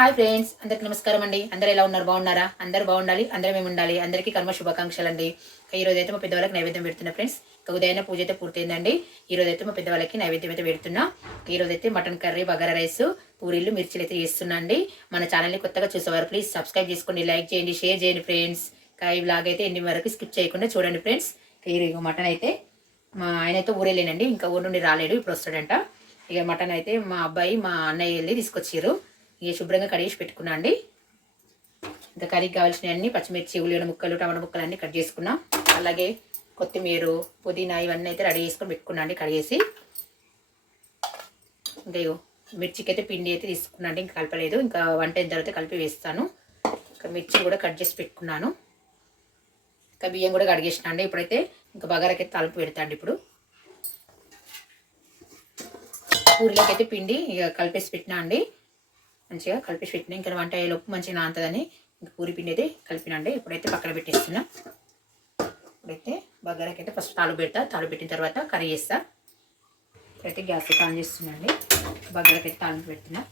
Hi friends అందరికి నమస్కారం అండి. అందరు ఎలా ఉన్నారు? బాగున్నారా? అందరు బాగుండాలి అందరం మేము ఉండాలి? అందరికీ కర్మ శుభాకాంక్షలు అండి ఈ రోజు అయితే మా పెద్దవాళ్ళకి నైవేద్యం పెడుతున్నా ఫ్రెండ్స్. ఇక ఉదయం పూజ అయితే పూర్తయిందండి. ఈ రోజు అయితే మా పెద్దవాళ్ళకి నైవేద్యం అయితే పెడుతున్నా. ఈ రోజు అయితే మటన్ కర్రీ బగారా రైస్ పూరీలు మిర్చిలు అయితే చేస్తున్నా అండి. మన ఛానల్ని కొత్తగా చూసేవారు ప్లీజ్ సబ్స్క్రైబ్ చేసుకోండి లైక్ చేయండి షేర్ చేయండి ఫ్రెండ్స్. ఇక ఈ బ్లాగ్ అయితే ఎన్ని వరకు స్కిప్ చేయకుండా చూడండి ఫ్రెండ్స్. ఈ మటన్ అయితే మా ఆయన అయితే ఊరేలేనండి ఇంకా ఊరు నుండి రాలేడు ఇప్పుడు వస్తాడంట. ఇక మటన్ అయితే మా అబ్బాయి మా అన్నయ్య వెళ్ళి తీసుకొచ్చారు ఇక శుభ్రంగా కడిగేసి పెట్టుకున్నా అండి. ఇంకా కర్రీకి కావాల్సిన అన్ని పచ్చిమిర్చి ఉల్లిగడ్డ ముక్కలు టమాటా ముక్కలు అన్నీ కట్ చేసుకున్నాం. అలాగే కొత్తిమీర పుదీనా ఇవన్నీ అయితే రెడీ చేసుకొని పెట్టుకున్నా అండి కడిగేసి. ఇంకా మిర్చికి అయితే పిండి అయితే తీసుకున్నా అండి ఇంకా కలపలేదు. ఇంకా వంట అయిన తర్వాత కలిపి వేస్తాను. ఇంకా మిర్చి కూడా కట్ చేసి పెట్టుకున్నాను. ఇంకా బియ్యం కూడా కడిగేసిన అండి ఇప్పుడైతే. ఇంకా బగారకి అయితే తలుపు పెడతాండి ఇప్పుడు. పూరిలోకి అయితే పిండి ఇక కలిపేసి పెట్టినా అండి. మంచిగా కలిపేసి పెట్టిన. ఇంకా వంట అయ్యేలోపు మంచిగా నాంతదని ఇంకా పూరి పిండి అయితే కలిపినండి. ఇప్పుడైతే పక్కన పెట్టేస్తున్నా. ఇప్పుడైతే బగారాకి అయితే ఫస్ట్ తాలు పెడతా. తాలు పెట్టిన తర్వాత కర్రీ చేస్తా. ఇప్పుడైతే గ్యాస్ అయితే ఆన్ చేస్తున్నాండి. బగారాకి అయితే తాలింపు పెడుతున్నా.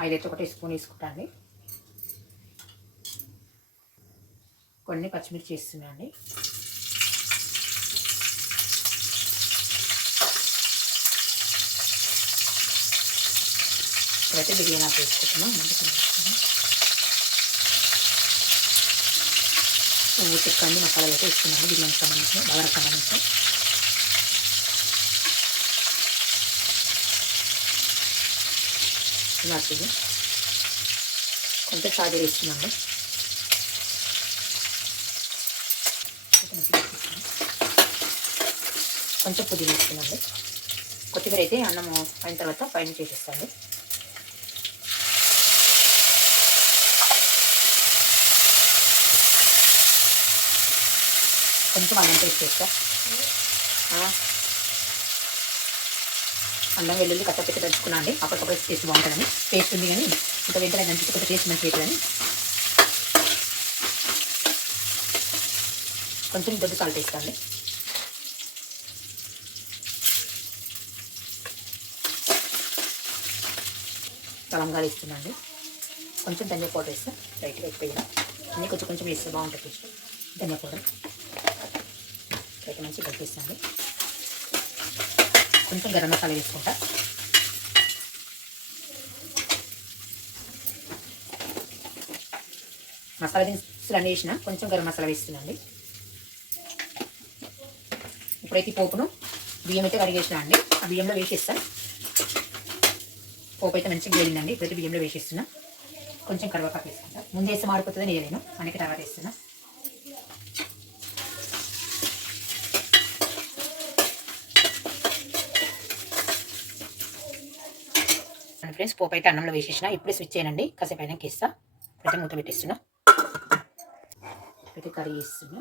ఆయిల్ అయితే ఒకటి స్పూన్ వేసుకుంటా అండి. కొన్ని పచ్చిమిర్చి వేస్తున్నాను అండి ఇప్పుడైతే బిర్యానీ ఆకు వేసుకుంటున్నాం. ముందు పువ్వు చెక్కండి మసాలాలు అయితే ఇస్తున్నాను బిర్యానీకి సంబంధించిన బాగా సంబంధించిన. ఇలాంటిది కొంత సాజీలు ఇస్తున్నాను కొంచెం పుదీనా ఇస్తున్నాండి కొత్తిమీర అయితే అన్నము అయిన తర్వాత పైన చేసేస్తాండి కొంచెం అల్లం పేస్ట్ వేస్తా అల్లం వెల్లుల్లి కట్ట పెట్టి దంచుకున్నా అండి. అప్పటికప్పుడు టేస్ట్ బాగుంటుందని. టేస్ట్ ఉంది కానీ ఇంత వెంటనే దంచి కొంచెం టేస్ట్ మంచిగా అవుతుందని కొంచెం దొడ్డు సాల్ట్ వేస్తాండి తలంగాలు ఇస్తున్నాండి కొంచెం ధనియా పౌడర్ వేస్తాను లైట్గా ఎక్కువ అన్నీ కొంచెం కొంచెం వేస్తే బాగుంటుంది ధనియా పౌడర్. అయితే మంచిగా గట్టిస్తుంది కొంచెం గరం మసాలా వేసుకుంటా. మసాలా దినుసులు అన్నీ వేసిన కొంచెం గరం మసాలా వేస్తున్నాండి. ఇప్పుడైతే పోపును బియ్యం అయితే కడిగేసిన అండి. ఆ బియ్యంలో వేసేస్తా. పోపు అయితే మంచిగా వేలిందండి ఇప్పుడైతే బియ్యంలో వేసేస్తున్నా. కొంచెం కరివేపాకు వేసుకుంటా. ముందు వేస్తే మాడిపోతుందని వేయలేను. అందుకే తర్వాత వేస్తున్నా. ఫ్రెండ్స్ పోపు అయితే అన్నంలో వేసేసిన. ఇప్పుడే స్విచ్ చేయనండి. కాసేపు అయినాక ఇస్తా ప్రతి మూత పెట్టిస్తున్నా. అయితే కర్రీ వేస్తున్నా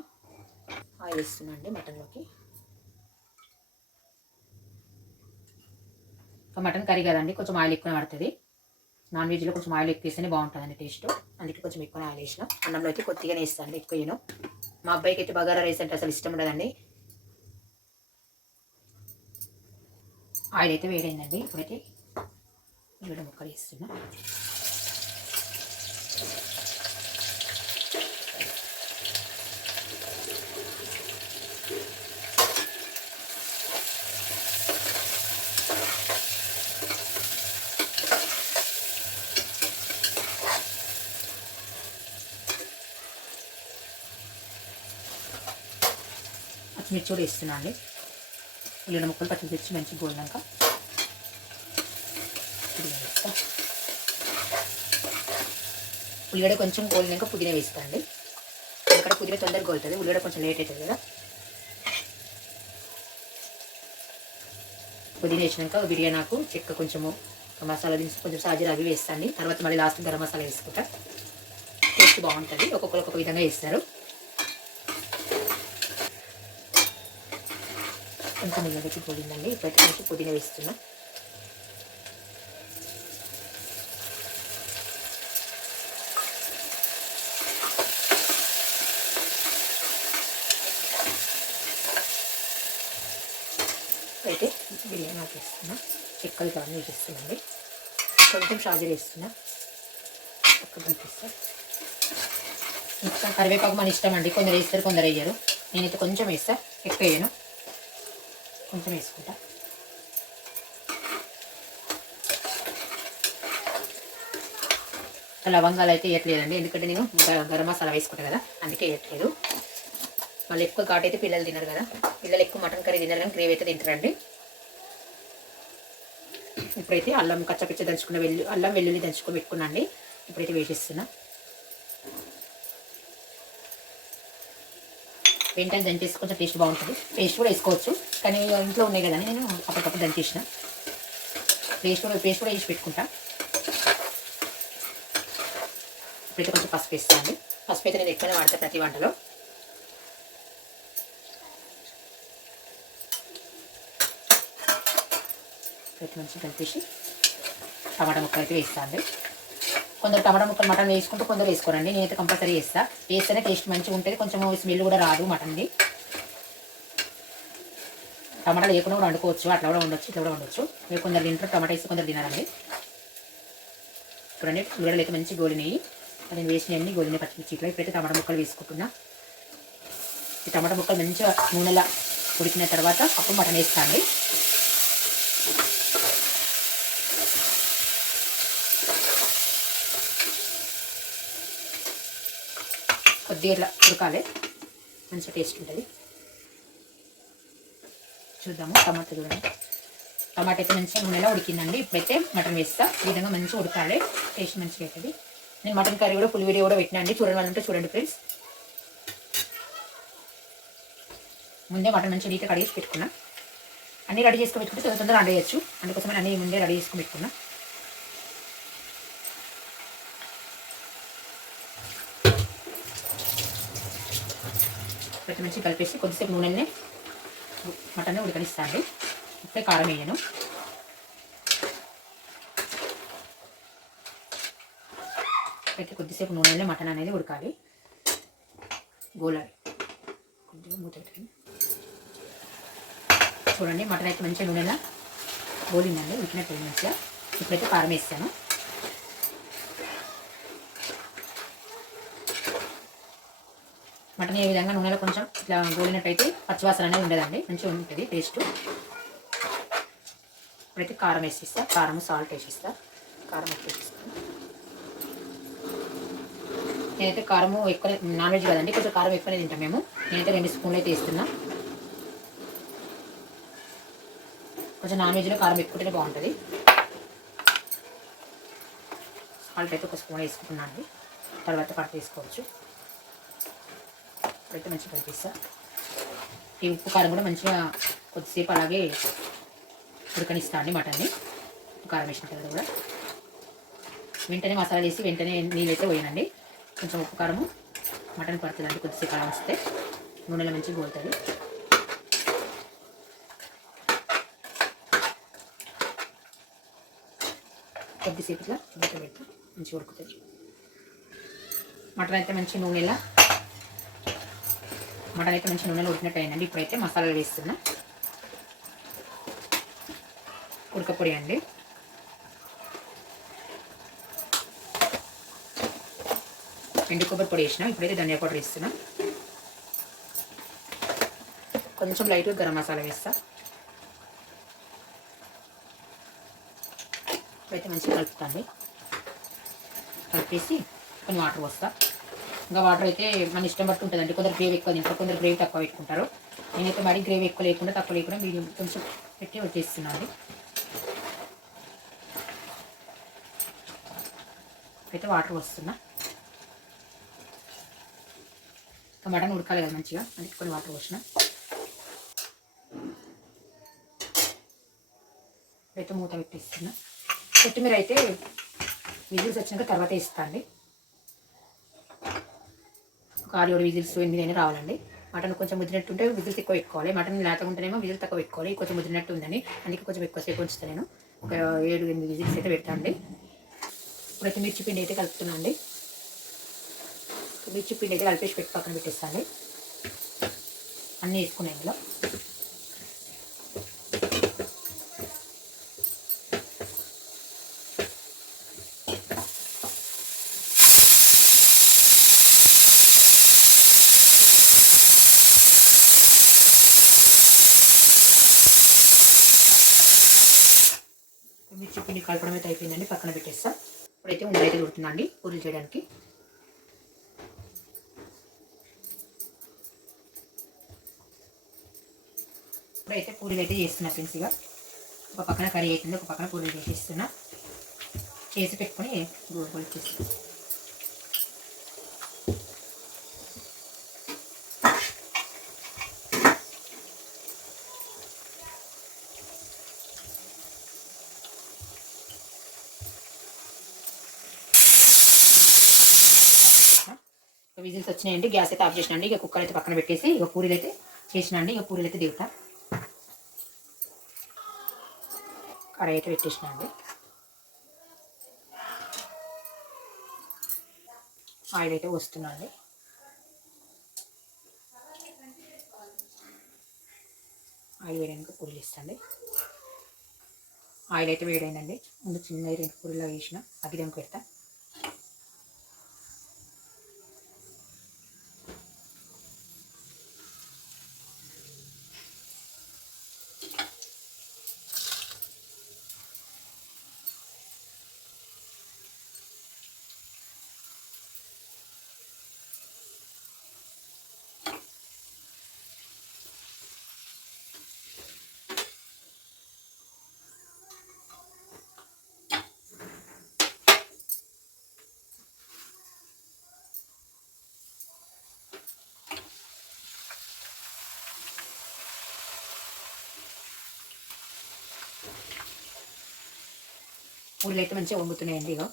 ఆయిల్ వేస్తున్నా అండి మటన్లోకి. మటన్ కర్రీ కదండి కొంచెం ఆయిల్ ఎక్కువ పడుతుంది. నాన్ వెజ్లో కొంచెం ఆయిల్ ఎక్కువ వేస్తేనే బాగుంటుందండి టేస్ట్. అందుకే కొంచెం ఎక్కువ ఆయిల్ వేసిన. అన్నంలో అయితే కొద్దిగానే వేస్తాను ఎక్కువ వేయను. మా అబ్బాయికి అయితే బగారా రైస్ అంటే అసలు ఇష్టం ఉండదండి. ఆయిల్ అయితే వేడైందండి. ఇప్పుడైతే ఉల్లిగడ్డ ముక్కలు వేస్తున్నా పచ్చిమిర్చి కూడా వేస్తున్నా అండి ఉల్లిగడ్డ ముక్కలు పచ్చిమిర్చి మంచిగా గోలినాక పుదీనా వేస్తాం ఉల్లిగడ్డ కొంచెం గోలినాక పుదీనా వేస్తా అండి అక్కడ పుదీనా తొందరగా గోలుతుంది ఉల్లిగడ్డ కొంచెం లేట్ అవుతుంది కదా. పుదీనా వేసినాక బిర్యానీ నాకు చెక్క కొంచెము మసాలా దినుసు కొంచెం సాజీరా అవి వేస్తాండి. తర్వాత మళ్ళీ లాస్ట్ గరం మసాలా వేసుకుంటా. టేస్ట్ బాగుంటుంది. ఒక్కొక్కరు ఒక్కొక్క విధంగా వేస్తారు. కొంచెం నిలబెట్టి పోయిందండి ఇప్పుడైతే కొంచెం పుదీనా వేస్తున్నాను అయితే బిర్యానీ ఆకేస్తున్నా. చెక్కలు కానీ వేసేస్తున్నాండి కొంచెం షాజీలు వేస్తున్నా. చక్కగా కనిపిస్తా ఇంకా కరివేపాకు మన ఇష్టం అండి. కొందరు వేస్తారు కొందరు వేయరు. నేనైతే కొంచెం వేస్తా. ఎక్కువ వేయను. కొంచెం వేసుకుంటా. లవంగాలు అయితే వేయట్లేదండి. ఎందుకంటే నేను గరం మసాలా వేసుకుంటా కదా. అందుకే వేయట్లేదు. మళ్ళీ ఎక్కువ ఘాట్ అయితే పిల్లలు తినరు కదా. పిల్లలు ఎక్కువ మటన్ కర్రీ తినరు కానీ గ్రేవీ అయితే తింటారండి. ఇప్పుడైతే అల్లం కచ్చపిచ్చ దంచుకున్న వెల్లు అల్లం వెల్లుల్లి దంచుకొని పెట్టుకున్నా అండి ఇప్పుడైతే వేసేస్తున్నా. వెంటనే దంచేసి కొంచెం టేస్ట్ బాగుంటుంది. పేస్ట్ కూడా వేసుకోవచ్చు. కానీ ఇంట్లో ఉన్నాయి కదా అని నేను అప్పటికప్పుడు దంచేసిన. పేస్ట్ కూడా పేస్ట్ కూడా వేసి పెట్టుకుంటా. ఇప్పుడైతే కొంచెం పసుపు వేస్తాను అండి పసుపు అయితే నేను ఎక్కువనే వాడతాను ప్రతి వంటలో. ఇప్పుడైతే మంచిగా కలిపేసి టమాటా ముక్కలు అయితే వేస్తాను కొందరు టమాటా ముక్కలు మటన్ వేసుకుంటూ కొందరు వేసుకోరండి. నేనైతే కంపల్సరీ వేస్తా. వేస్తేనే టేస్ట్ మంచిగా ఉంటుంది. కొంచెం స్మెల్ కూడా రాదు మటన్ది. టమాటా లేకుండా కూడా వండుకోవచ్చు. అట్లా కూడా ఉండొచ్చు ఇట్లా కూడా ఉండొచ్చు మీరు కొందరు తింటారు టమాటా వేసి కొందరు ఇప్పుడు చూడండి ఉల్లగడ్డలు అయితే మంచి గోలినాయి నేను వేసినాయండి గోలిన పచ్చిమిర్చి ఇట్లా ఇప్పుడైతే టమాటా ముక్కలు వేసుకుంటున్నా. ఈ టమాటా ముక్కలు మంచిగా నూనెలా ఉడికిన తర్వాత అప్పుడు మటన్ వేస్తాను కొద్దిగా ఇట్లా ఉడకాలి. మంచిగా టేస్ట్ ఉంటుంది. చూద్దాము టమాటా చూడండి. టమాటా అయితే మంచిగా నూనెలో ఉడికిందండి. ఇప్పుడైతే మటన్ వేస్తా. ఈ విధంగా మంచిగా ఉడకాలి. టేస్ట్ మంచిగా అవుతుంది నేను మటన్ కర్రీ కూడా ఫుల్ వీడియో కూడా పెట్టినండి చూడండి వాళ్ళంటే చూడండి ఫ్రెండ్స్. ముందే మటన్ మంచిగా నీట్గా కడిగేసి పెట్టుకున్నా. అన్నీ రెడీ చేసుకుని పెట్టుకుంటే తొందర తొందరగా వండేయచ్చు. అందుకోసమని అన్నీ ముందే రెడీ చేసుకుని పెట్టుకున్నా. ప్రతి మంచిగా కలిపేసి కొద్దిసేపు నూనెనే మటన్ ఉడకనిస్తాండి ఇప్పుడే కారం వేయను. అయితే కొద్దిసేపు నూనెలో మటన్ అనేది ఉడకాలి. గోలాలి. కొద్దిగా మూత చూడండి మటన్ అయితే మంచిగా నూనెలా గోలిందండి ఉడికినట్టు మంచిగా. ఇప్పుడైతే కారం వేస్తాను. మటన్ ఏ విధంగా నూనెలో కొంచెం ఇట్లా గోలినట్టయితే పచ్చివాసన అనేది ఉండదండి. మంచిగా ఉంటుంది టేస్ట్. ఇప్పుడైతే కారం వేసిస్తా. కారం సాల్ట్ వేసిస్తా. కారం వేసేస్తాను వేసిస్తాను నేనైతే కారము ఎక్కువ నాన్ వెజ్ కదండి కొంచెం కారం ఎక్కువనే తింటాం మేము. నేనైతే రెండు స్పూన్లు అయితే వేస్తున్నా. కొంచెం నాన్ వెజ్లో కారం ఎక్కువనే బాగుంటుంది. సాల్ట్ అయితే ఒక స్పూన్ వేసుకుంటున్నాను అండి. తర్వాత కట్ తీసుకోవచ్చు పెట్టి మంచిగా కలిపిస్తా. ఈ ఉప్పు కారం కూడా మంచిగా కొద్దిసేపు అలాగే ఉడకనిస్తా అండి మటన్ని. కారం వేసిన తర్వాత కూడా. వెంటనే మసాలా వేసి వెంటనే నీళ్ళైతే పోయానండి. కొంచెం ఉప్పు కారము మటన్ పడుతుందండి కొద్దిసేపు అలా వస్తే నూనెలో మంచిగా గోలుతుంది కొద్దిసేపు ఇట్లా మూత మంచిగా ఉడుకుతుంది మటన్ అయితే మంచి నూనెలా మటన్ అయితే మంచి నూనెలో ఉడికినట్టు అయిందండి ఇప్పుడైతే మసాలాలు వేస్తున్నా. ఉడకపొడి అండి. ఎండు కొబ్బరి పొడి వేసినా. ఇప్పుడైతే ధనియా పౌడర్ వేస్తున్నా. కొంచెం లైట్గా గరం మసాలా వేస్తా. ఇప్పుడైతే మంచిగా కలుపుతాండి. కలిపేసి కొన్ని వాటర్ పోస్తా. ఇంకా వాటర్ అయితే మన ఇష్టం బట్టి ఉంటుందండి. కొందరు గ్రేవీ ఎక్కువ తింటారు కొందరు గ్రేవీ తక్కువ పెట్టుకుంటారు. నేనైతే మరీ గ్రేవీ ఎక్కువ లేకుండా తక్కువ లేకుండా మీడియం కొంచెం పెట్టి వచ్చేస్తున్నాను అయితే వాటర్ వస్తున్నా ఇంకా మటన్ ఉడకాలి కదా మంచిగా అందుకే కొన్ని వాటర్ పోసిన. అయితే మూత పెట్టేస్తున్నా. కొత్తిమీర అయితే విజిల్స్ వచ్చినాక తర్వాత ఇస్తాండి ఒక ఆరు ఏడు విజిల్స్ ఎనిమిది అయినా రావాలండి. మటన్ కొంచెం ముద్దినట్టుంటే విజిల్స్ ఎక్కువ పెట్టుకోవాలి. మటన్ లేత ఉంటేనేమో విజిల్ తక్కువ పెట్టుకోవాలి. కొంచెం ముద్దినట్టు ఉందని. అందుకే కొంచెం ఎక్కువసేపు ఉంచుతాను నేను. ఒక ఏడు ఎనిమిది విజిల్స్ అయితే పెడతానండి ఇప్పుడైతే మిర్చి పిండి అయితే కలుపుతున్నాను అండి. మిర్చి పిండి అయితే కలిపేసి పెట్టి పక్కన పెట్టేస్తాను అన్నీ వేసుకున్నాయి ఇందులో మిర్చి పిండి కలపడం అయితే అయిపోయిందండి పక్కన పెట్టేస్తా ఇప్పుడైతే ఉండలైతే కుడుతుందండి చేయడానికి. ఇప్పుడైతే పూరీలు అయితే చేస్తున్నా ఫ్రెండ్స్ ఇక ఒక పక్కన కర్రీ అవుతుంది ఒక పక్కన పూరీలు చేసేస్తున్నా. చేసి పెట్టుకొని గోల్ గోల్ విజిల్స్ వచ్చినాయండి గ్యాస్ అయితే ఆఫ్ చేసినండి. ఇక కుక్కర్ అయితే పక్కన పెట్టేసి ఇక పూరీలు అయితే చేసినండి. ఇక పూరీలు అయితే దిగుతా. కడాయి అయితే పెట్టేసినండి. ఆయిల్ అయితే వస్తుందండి ఆయిల్ వేయడానికి పూరీలు ఇస్తాండి ఆయిల్ అయితే వేడైందండి. ముందు చిన్న రెండు పూరీలో వేసిన. అగిదంకి పెడతా. పూరీలు అయితే మంచిగా వంగుతున్నాయండి ఇగో.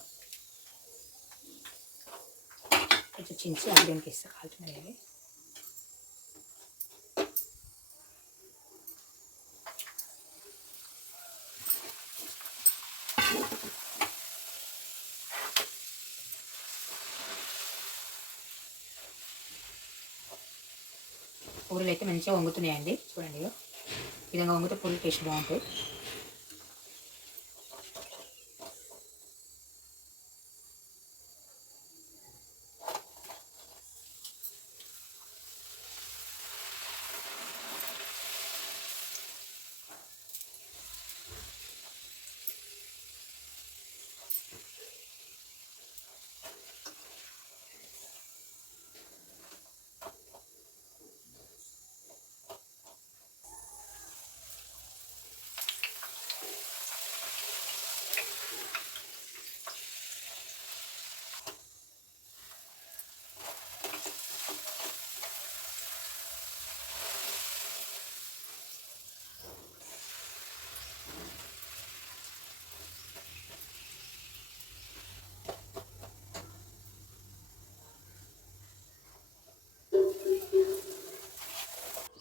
కొంచెం చించి అగ్గికి ఇస్తా కాలుతున్నాయి పూరీలు అయితే మంచిగా వంగుతున్నాయండి. చూడండి విధంగా వంగితే పూరీలు టేస్ట్ బాగుంటాయి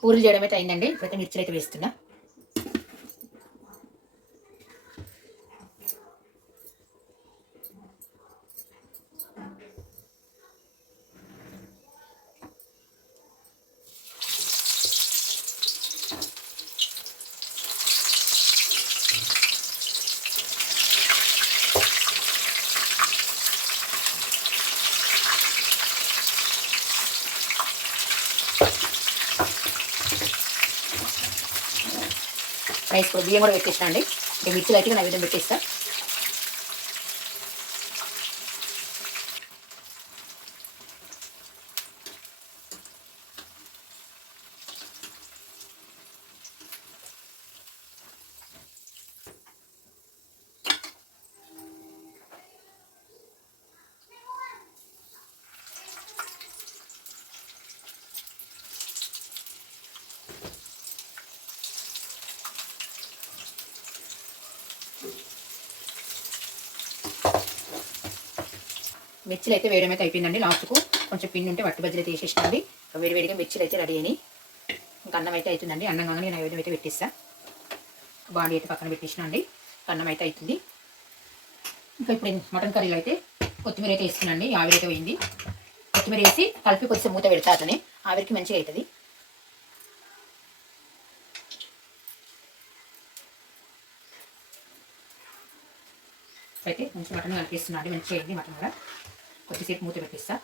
పూరీలు చేయడం అయితే అయిందండి. ఇప్పుడైతే మిర్చిలు అయితే వేస్తున్నా. రైస్ కూడా బియ్యం కూడా పెట్టేసిన అండి ఇంకా మిర్చిలు అయితే నైవేద్యం పెట్టేస్తా మిర్చిలు అయితే వేయడం అయితే అయిపోయిందండి. లాస్ట్కు కొంచెం పిండి ఉంటే వట్టి బజ్జీలు అయితే వేసేసినండి వేడివేడిగా మిర్చిలు అయితే రెడీ అయినాయి. ఇంకా అన్నం అయితే అవుతుందండి అన్నం కాగానే నేను నైవేద్యం అయితే పెట్టిస్తా. బాడీ అయితే పక్కన పెట్టేసినండి. అన్నం అయితే అవుతుంది ఇంకా ఇప్పుడు మటన్ కర్రీలో అయితే కొత్తిమీర అయితే వేసుకున్నాండి. ఆవిరి అయితే పోయింది. కొత్తిమీర వేసి కలిపి కొద్దిసే మూత పెడతా అతని. ఆవిరికి మంచిగా అవుతుంది అయితే మంచి మటన్ కలిపిస్తున్నాండి. మంచిగా అయింది మటన్ కూడా. కొద్దిసేపు మూత పెట్టిస్తా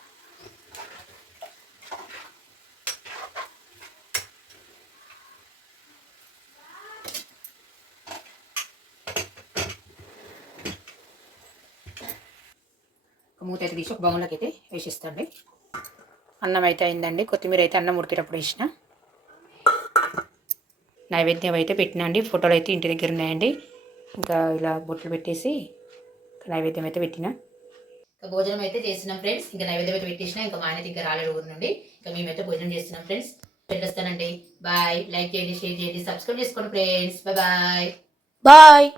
మూత అయితే తీసి ఒక బౌన్లోకి అయితే వేసిస్తండి అన్నం అయితే అయిందండి. కొత్తిమీర అయితే అన్నం ఉడికేటప్పుడు వేసిన. నైవేద్యం అయితే పెట్టినండి ఫోటోలు అయితే ఇంటి దగ్గర ఉన్నాయండి. ఇంకా ఇలా బొట్లు పెట్టేసి నైవేద్యం అయితే పెట్టినా. భోజనం అయితే చేస్తున్నాం ఫ్రెండ్స్. ఇంకా నైవేద్యం అయితే పెట్టేసినా ఇంకా మా ఆయన ఇంకా రాలేడు ఊరు నుండి. ఇంకా మేమైతే భోజనం చేస్తున్నాం ఫ్రెండ్స్. వెళ్ళొస్తానండి బాయ్. లైక్ చేయండి షేర్ చేయండి సబ్స్క్రైబ్ చేసుకోండి ఫ్రెండ్స్. Bye bye. బాయ్.